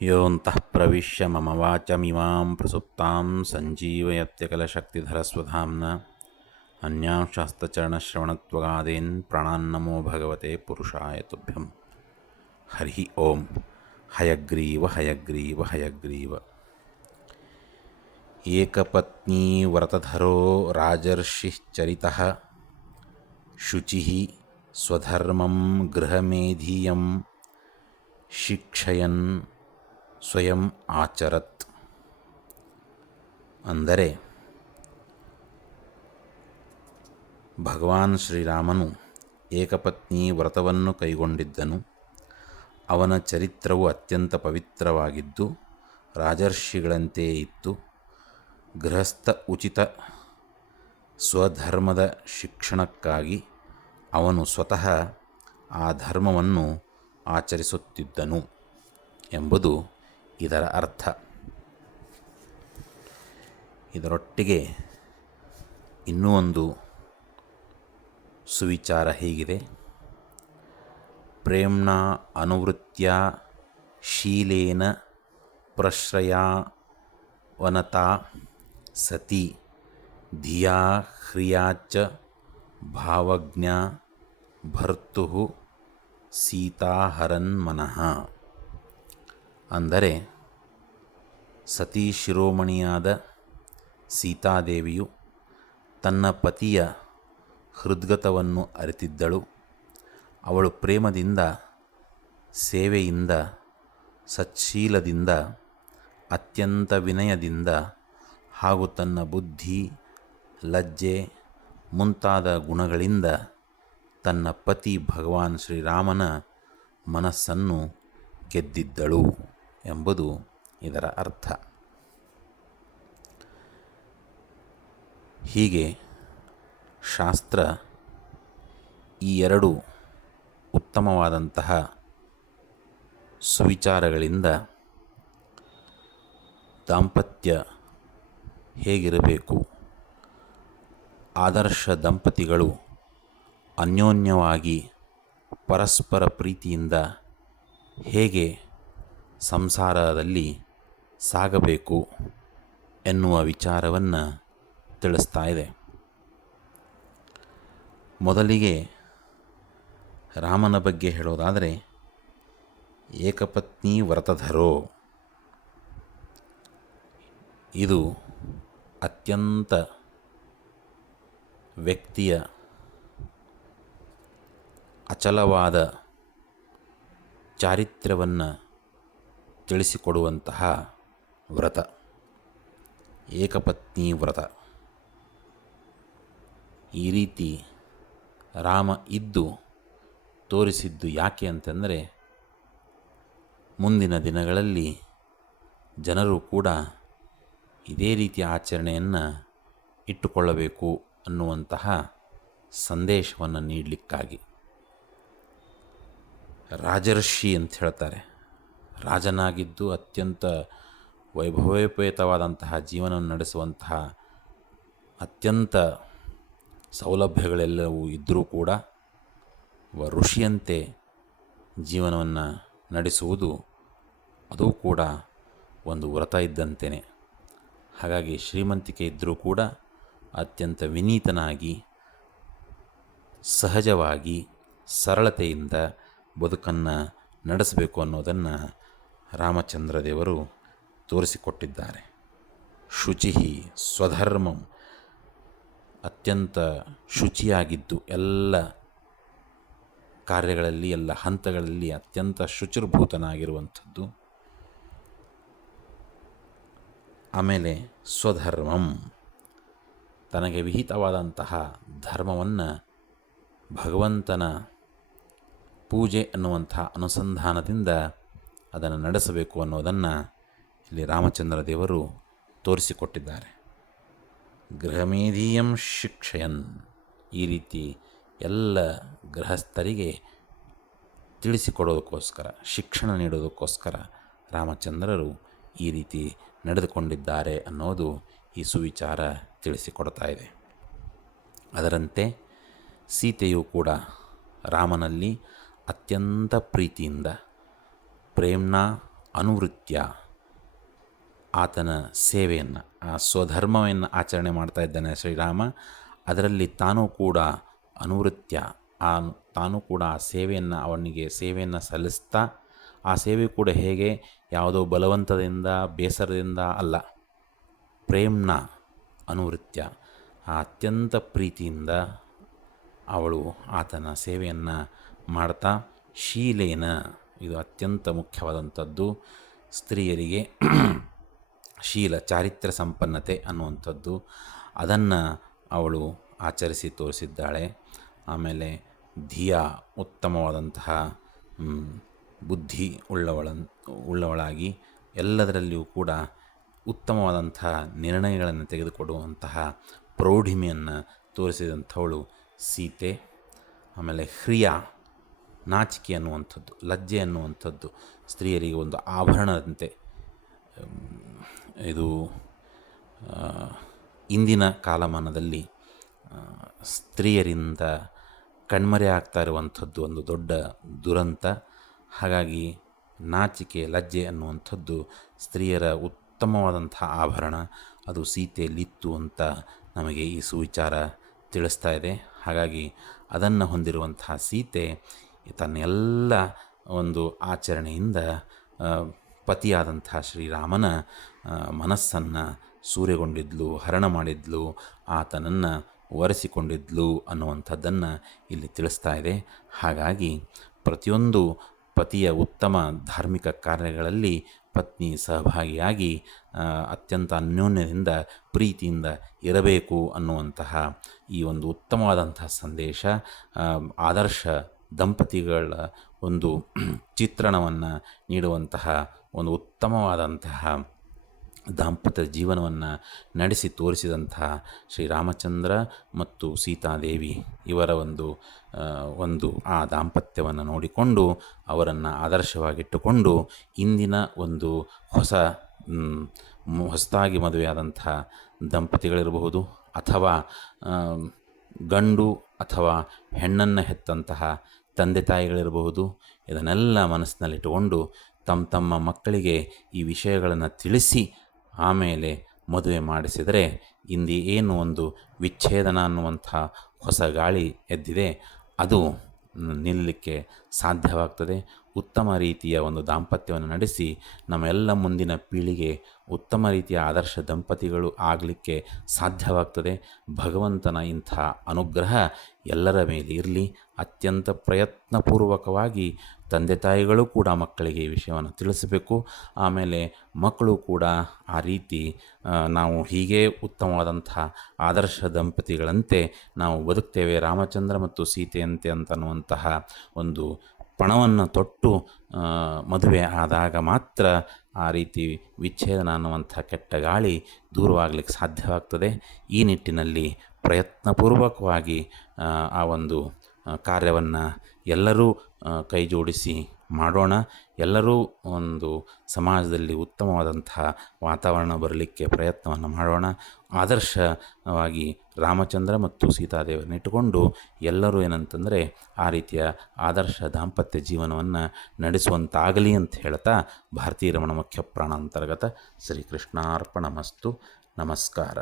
ಯೋऽन्तಃ ಪ್ರವಿಶ್ಯ ಮಮ ವಾಚಮಿಮಾಂ ಪ್ರಸುಪ್ತಾಂ ಸಂಜೀವಯತ್ಯಕಲಶಕ್ತಿಧರಸ್ವಧಾಮ್ನಾ ಅನ್ಯಾಂಶ್ಚ ಹಸ್ತಚರಣಶ್ರವಣತ್ವಗಾದೀನ್ ಪ್ರಾಣಾನ್ನಮೋ ಭಗವತೆ ಪುರುಷಾಯ ತುಭ್ಯಂ. ಹರಿ ಓಂ. ಹಯಗ್ರೀವ ಹಯಗ್ರೀವ ಹಯಗ್ರೀವ. ಏಕಪತ್ನೀ ವ್ರತಧರೋ ರಾಜರ್ಷಿಶ್ಚರಿತಃ ಶುಚಿಃ ಸ್ವಧರ್ಮಂ ಗೃಹಮೇಧೀಯಂ ಶಿಕ್ಷಯನ್ ಸ್ವಯಂ ಆಚರತ್. ಅಂದರೆ ಭಗವಾನ್ ಶ್ರೀರಾಮನು ಏಕಪತ್ನಿ ವ್ರತವನ್ನು ಕೈಗೊಂಡಿದ್ದನು. ಅವನ ಚರಿತ್ರವು ಅತ್ಯಂತ ಪವಿತ್ರವಾಗಿದ್ದು ರಾಜರ್ಷಿಗಳಂತೆಯೇ ಇತ್ತು. ಗೃಹಸ್ಥ ಉಚಿತ ಸ್ವಧರ್ಮದ ಶಿಕ್ಷಣಕ್ಕಾಗಿ ಅವನು ಸ್ವತಃ ಆ ಧರ್ಮವನ್ನು ಆಚರಿಸುತ್ತಿದ್ದನು ಎಂಬುದು ಇದರ ಅರ್ಥ. ಇದರೊಟ್ಟಿಗೆ ಇನ್ನೂ ಒಂದು ಸುವಿಚಾರ ಹೀಗಿದೆ: ಪ್ರೇಮ್ಣಾ ಅನುವೃತ್ತ್ಯಾ ಶೀಲೇನ ಪ್ರಶ್ರಯಾವನತಾ ಸತಿ ಧಿಯಾ ಹ್ರಿಯಾಚ ಭಾವಜ್ಞಾ ಭರ್ತುಃ ಸೀತಾಹರನ್ಮನಃ. ಅಂದರೆ ಸತೀ ಶಿರೋಮಣಿಯಾದ ಸೀತಾದೇವಿಯು ತನ್ನ ಪತಿಯ ಹೃದ್ಗತವನ್ನು ಅರಿತಿದ್ದಳು. ಅವಳು ಪ್ರೇಮದಿಂದ, ಸೇವೆಯಿಂದ, ಸಚ್ಶೀಲದಿಂದ, ಅತ್ಯಂತ ವಿನಯದಿಂದ ಹಾಗೂ ತನ್ನ ಬುದ್ಧಿ, ಲಜ್ಜೆ ಮುಂತಾದ ಗುಣಗಳಿಂದ ತನ್ನ ಪತಿ ಭಗವಾನ್ ಶ್ರೀರಾಮನ ಮನಸ್ಸನ್ನು ಗೆದ್ದಿದ್ದಳು ಎಂಬುದು ಇದರ ಅರ್ಥ. ಹೀಗೆ ಶಾಸ್ತ್ರ ಈ ಎರಡು ಉತ್ತಮವಾದಂತಹ ಸುವಿಚಾರಗಳಿಂದ ದಾಂಪತ್ಯ ಹೇಗಿರಬೇಕು, ಆದರ್ಶ ದಂಪತಿಗಳು ಅನ್ಯೋನ್ಯವಾಗಿ ಪರಸ್ಪರ ಪ್ರೀತಿಯಿಂದ ಹೇಗೆ ಸಂಸಾರದಲ್ಲಿ ಸಾಗಬೇಕು ಎನ್ನುವ ವಿಚಾರವನ್ನು ತಿಳಿಸ್ತಾ ಇದೆ. ಮೊದಲಿಗೆ ರಾಮನ ಬಗ್ಗೆ ಹೇಳೋದಾದರೆ, ಏಕಪತ್ನಿ ವ್ರತಧರೋ, ಇದು ಅತ್ಯಂತ ವ್ಯಕ್ತಿಯ ಅಚಲವಾದ ಚಾರಿತ್ರ್ಯವನ್ನು ತಿಳಿಸಿಕೊಡುವಂತಹ ವ್ರತ, ಏಕಪತ್ನಿ ವ್ರತ. ಈ ರೀತಿ ರಾಮ ಇದ್ದು ತೋರಿಸಿದ್ದು ಯಾಕೆ ಅಂತಂದರೆ, ಮುಂದಿನ ದಿನಗಳಲ್ಲಿ ಜನರು ಕೂಡ ಇದೇ ರೀತಿಯ ಆಚರಣೆಯನ್ನು ಇಟ್ಟುಕೊಳ್ಳಬೇಕು ಅನ್ನುವಂತಹ ಸಂದೇಶವನ್ನು ನೀಡಲಿಕ್ಕಾಗಿ. ರಾಜರ್ಷಿ ಅಂತ ಹೇಳ್ತಾರೆ. ರಾಜನಾಗಿದ್ದು ಅತ್ಯಂತ ವೈಭವೋಪೇತವಾದಂತಹ ಜೀವನವನ್ನು ನಡೆಸುವಂತಹ ಅತ್ಯಂತ ಸೌಲಭ್ಯಗಳೆಲ್ಲವೂ ಇದ್ದರೂ ಕೂಡ ಋಷಿಯಂತೆ ಜೀವನವನ್ನು ನಡೆಸುವುದು ಅದು ಕೂಡ ಒಂದು ವ್ರತ ಇದ್ದಂತೆಯೇ. ಹಾಗಾಗಿ ಶ್ರೀಮಂತಿಕೆ ಇದ್ದರೂ ಕೂಡ ಅತ್ಯಂತ ವಿನೀತನಾಗಿ, ಸಹಜವಾಗಿ, ಸರಳತೆಯಿಂದ ಬದುಕನ್ನು ನಡೆಸಬೇಕು ಅನ್ನೋದನ್ನು ರಾಮಚಂದ್ರ ದೇವರು ತೋರಿಸಿಕೊಟ್ಟಿದ್ದಾರೆ. ಶುಚಿ ಸ್ವಧರ್ಮಂ, ಅತ್ಯಂತ ಶುಚಿಯಾಗಿದ್ದು ಎಲ್ಲ ಕಾರ್ಯಗಳಲ್ಲಿ, ಎಲ್ಲ ಹಂತಗಳಲ್ಲಿ ಅತ್ಯಂತ ಶುಚಿರ್ಭೂತನಾಗಿರುವಂಥದ್ದು. ಆಮೇಲೆ ಸ್ವಧರ್ಮಂ, ತನಗೆ ವಿಹಿತವಾದಂತಹ ಧರ್ಮವನ್ನು ಭಗವಂತನ ಪೂಜೆ ಅನ್ನುವಂಥ ಅನುಸಂಧಾನದಿಂದ ಅದನ್ನು ನಡೆಸಬೇಕು ಅನ್ನೋದನ್ನು ಇಲ್ಲಿ ರಾಮಚಂದ್ರ ದೇವರು ತೋರಿಸಿಕೊಟ್ಟಿದ್ದಾರೆ. ಗೃಹಮೇಧೀಯಂ ಶಿಕ್ಷಯನ್, ಈ ರೀತಿ ಎಲ್ಲ ಗೃಹಸ್ಥರಿಗೆ ತಿಳಿಸಿಕೊಡೋದಕ್ಕೋಸ್ಕರ, ಶಿಕ್ಷಣ ನೀಡೋದಕ್ಕೋಸ್ಕರ ರಾಮಚಂದ್ರರು ಈ ರೀತಿ ನಡೆದುಕೊಂಡಿದ್ದಾರೆ ಅನ್ನೋದು ಈ ಸುವಿಚಾರ ತಿಳಿಸಿಕೊಡ್ತಾ ಇದೆ. ಅದರಂತೆ ಸೀತೆಯು ಕೂಡ ರಾಮನಲ್ಲಿ ಅತ್ಯಂತ ಪ್ರೀತಿಯಿಂದ ಪ್ರೇಮ್ನ ಅನುವೃತ್ಯ ಆತನ ಸೇವೆಯನ್ನು, ಆ ಸ್ವಧರ್ಮವನ್ನು ಆಚರಣೆ ಮಾಡ್ತಾ ಇದ್ದಾನೆ ಶ್ರೀರಾಮ. ಅದರಲ್ಲಿ ತಾನೂ ಕೂಡ ಅನುವೃತ್ಯ, ತಾನೂ ಕೂಡ ಆ ಸೇವೆಯನ್ನು, ಅವನಿಗೆ ಸೇವೆಯನ್ನು ಸಲ್ಲಿಸ್ತಾ, ಆ ಸೇವೆ ಕೂಡ ಹೇಗೆ, ಯಾವುದೋ ಬಲವಂತದಿಂದ ಬೇಸರದಿಂದ ಅಲ್ಲ, ಪ್ರೇಮ್ನ ಅನುವೃತ್ಯ, ಆ ಅತ್ಯಂತ ಪ್ರೀತಿಯಿಂದ ಅವಳು ಆತನ ಸೇವೆಯನ್ನು ಮಾಡ್ತಾ, ಶೀಲೇನ, ಇದು ಅತ್ಯಂತ ಮುಖ್ಯವಾದಂಥದ್ದು, ಸ್ತ್ರೀಯರಿಗೆ ಶೀಲ, ಚಾರಿತ್ರ್ಯ ಸಂಪನ್ನತೆ ಅನ್ನುವಂಥದ್ದು, ಅದನ್ನು ಅವಳು ಆಚರಿಸಿ ತೋರಿಸಿದ್ದಾಳೆ. ಆಮೇಲೆ ಧಿಯಾ, ಉತ್ತಮವಾದಂತಹ ಬುದ್ಧಿ ಉಳ್ಳವಳಾಗಿ ಎಲ್ಲದರಲ್ಲಿಯೂ ಕೂಡ ಉತ್ತಮವಾದಂತಹ ನಿರ್ಣಯಗಳನ್ನು ತೆಗೆದುಕೊಡುವಂತಹ ಪ್ರೌಢಿಮೆಯನ್ನು ತೋರಿಸಿದಂಥವಳು ಸೀತೆ. ಆಮೇಲೆ ಹ್ರಿಯ, ನಾಚಿಕೆ ಅನ್ನುವಂಥದ್ದು, ಲಜ್ಜೆ ಅನ್ನುವಂಥದ್ದು ಸ್ತ್ರೀಯರಿಗೆ ಒಂದು ಆಭರಣದಂತೆ. ಇದು ಇಂದಿನ ಕಾಲಮಾನದಲ್ಲಿ ಸ್ತ್ರೀಯರಿಂದ ಕಣ್ಮರೆ ಆಗ್ತಾ ಇರುವಂಥದ್ದು ಒಂದು ದೊಡ್ಡ ದುರಂತ. ಹಾಗಾಗಿ ನಾಚಿಕೆ, ಲಜ್ಜೆ ಅನ್ನುವಂಥದ್ದು ಸ್ತ್ರೀಯರ ಉತ್ತಮವಾದಂಥ ಆಭರಣ, ಅದು ಸೀತೆಯಲ್ಲಿತ್ತು ಅಂತ ನಮಗೆ ಈ ಸುವಿಚಾರ ತಿಳಿಸ್ತಾ ಇದೆ. ಹಾಗಾಗಿ ಅದನ್ನು ಹೊಂದಿರುವಂತಹ ಸೀತೆ ತನ್ನೆಲ್ಲ ಒಂದು ಆಚರಣೆಯಿಂದ ಪತಿಯಾದಂತಹ ಶ್ರೀರಾಮನ ಮನಸ್ಸನ್ನು ಸೂರೆಗೊಂಡಿದ್ಲು, ಹರಣ ಮಾಡಿದ್ಲು, ಆತನನ್ನು ಒರೆಸಿಕೊಂಡಿದ್ಲು ಅನ್ನುವಂಥದ್ದನ್ನು ಇಲ್ಲಿ ತಿಳಿಸ್ತಾ ಇದೆ. ಹಾಗಾಗಿ ಪ್ರತಿಯೊಂದು ಪತಿಯ ಉತ್ತಮ ಧಾರ್ಮಿಕ ಕಾರ್ಯಗಳಲ್ಲಿ ಪತ್ನಿ ಸಹಭಾಗಿಯಾಗಿ ಅತ್ಯಂತ ಅನ್ಯೋನ್ಯದಿಂದ ಪ್ರೀತಿಯಿಂದ ಇರಬೇಕು ಅನ್ನುವಂತಹ ಈ ಒಂದು ಉತ್ತಮವಾದಂತಹ ಸಂದೇಶ, ಆದರ್ಶ ದಂಪತಿಗಳ ಒಂದು ಚಿತ್ರಣವನ್ನು ನೀಡುವಂತಹ ಒಂದು ಉತ್ತಮವಾದಂತಹ ದಾಂಪತ್ಯ ಜೀವನವನ್ನು ನಡೆಸಿ ತೋರಿಸಿದಂತಹ ಶ್ರೀರಾಮಚಂದ್ರ ಮತ್ತು ಸೀತಾದೇವಿ ಇವರ ಒಂದು ಆ ದಾಂಪತ್ಯವನ್ನು ನೋಡಿಕೊಂಡು ಅವರನ್ನು ಆದರ್ಶವಾಗಿಟ್ಟುಕೊಂಡು ಇಂದಿನ ಒಂದು ಹೊಸದಾಗಿ ಮದುವೆಯಾದಂತಹ ದಂಪತಿಗಳಿರಬಹುದು, ಅಥವಾ ಗಂಡು ಅಥವಾ ಹೆಣ್ಣನ್ನು ಹೆತ್ತಂತಹ ತಂದೆ ತಾಯಿಗಳಿರಬಹುದು, ಇದನ್ನೆಲ್ಲ ಮನಸ್ಸಿನಲ್ಲಿಟ್ಟುಕೊಂಡು ತಮ್ಮ ಮಕ್ಕಳಿಗೆ ಈ ವಿಷಯಗಳನ್ನು ತಿಳಿಸಿ ಆಮೇಲೆ ಮದುವೆ ಮಾಡಿಸಿದರೆ ಇಂದು ಏನು ಒಂದು ವಿಚ್ಛೇದನ ಅನ್ನುವಂಥ ಹೊಸ ಗಾಳಿ ಎದ್ದಿದೆ, ಅದು ನಿಲ್ಲಲಿಕ್ಕೆ ಸಾಧ್ಯವಾಗ್ತದೆ. ಉತ್ತಮ ರೀತಿಯ ಒಂದು ದಾಂಪತ್ಯವನ್ನು ನಡೆಸಿ ನಮ್ಮ ಮುಂದಿನ ಪೀಳಿಗೆ ಉತ್ತಮ ರೀತಿಯ ಆದರ್ಶ ದಂಪತಿಗಳು ಆಗಲಿಕ್ಕೆ ಸಾಧ್ಯವಾಗ್ತದೆ. ಭಗವಂತನ ಇಂಥ ಅನುಗ್ರಹ ಎಲ್ಲರ ಮೇಲೆ ಇರಲಿ. ಅತ್ಯಂತ ಪ್ರಯತ್ನಪೂರ್ವಕವಾಗಿ ತಂದೆ ತಾಯಿಗಳು ಕೂಡ ಮಕ್ಕಳಿಗೆ ಈ ವಿಷಯವನ್ನು ತಿಳಿಸಬೇಕು. ಆಮೇಲೆ ಮಕ್ಕಳು ಕೂಡ ಆ ರೀತಿ ನಾವು ಹೀಗೆ ಉತ್ತಮವಾದಂಥ ಆದರ್ಶ ದಂಪತಿಗಳಂತೆ ನಾವು ಬದುಕ್ತೇವೆ, ರಾಮಚಂದ್ರ ಮತ್ತು ಸೀತೆಯಂತೆ ಅಂತನ್ನುವಂತಹ ಒಂದು ಪಣವನ್ನು ತೊಟ್ಟು ಮದುವೆ ಆದಾಗ ಮಾತ್ರ ಆ ರೀತಿ ವಿಚ್ಛೇದನ ಅನ್ನುವಂಥ ಕೆಟ್ಟ ಗಾಳಿ ದೂರವಾಗಲಿಕ್ಕೆ ಸಾಧ್ಯವಾಗ್ತದೆ. ಈ ನಿಟ್ಟಿನಲ್ಲಿ ಪ್ರಯತ್ನಪೂರ್ವಕವಾಗಿ ಆ ಒಂದು ಕಾರ್ಯವನ್ನು ಎಲ್ಲರೂ ಕೈ ಜೋಡಿಸಿ ಮಾಡೋಣ. ಎಲ್ಲರೂ ಒಂದು ಸಮಾಜದಲ್ಲಿ ಉತ್ತಮವಾದಂತಹ ವಾತಾವರಣ ಬರಲಿಕ್ಕೆ ಪ್ರಯತ್ನವನ್ನು ಮಾಡೋಣ. ಆದರ್ಶವಾಗಿ ರಾಮಚಂದ್ರ ಮತ್ತು ಸೀತಾದೇವರನ್ನಿಟ್ಟುಕೊಂಡು ಎಲ್ಲರೂ ಏನಂತಂದರೆ ಆ ರೀತಿಯ ಆದರ್ಶ ದಾಂಪತ್ಯ ಜೀವನವನ್ನು ನಡೆಸುವಂತಾಗಲಿ ಅಂತ ಹೇಳ್ತಾ ಭಾರತೀಯ ರಮಣ ಮುಖ್ಯ ಪ್ರಾಣಾಂತರ್ಗತ ಶ್ರೀಕೃಷ್ಣಾರ್ಪಣಮಸ್ತು. ನಮಸ್ಕಾರ.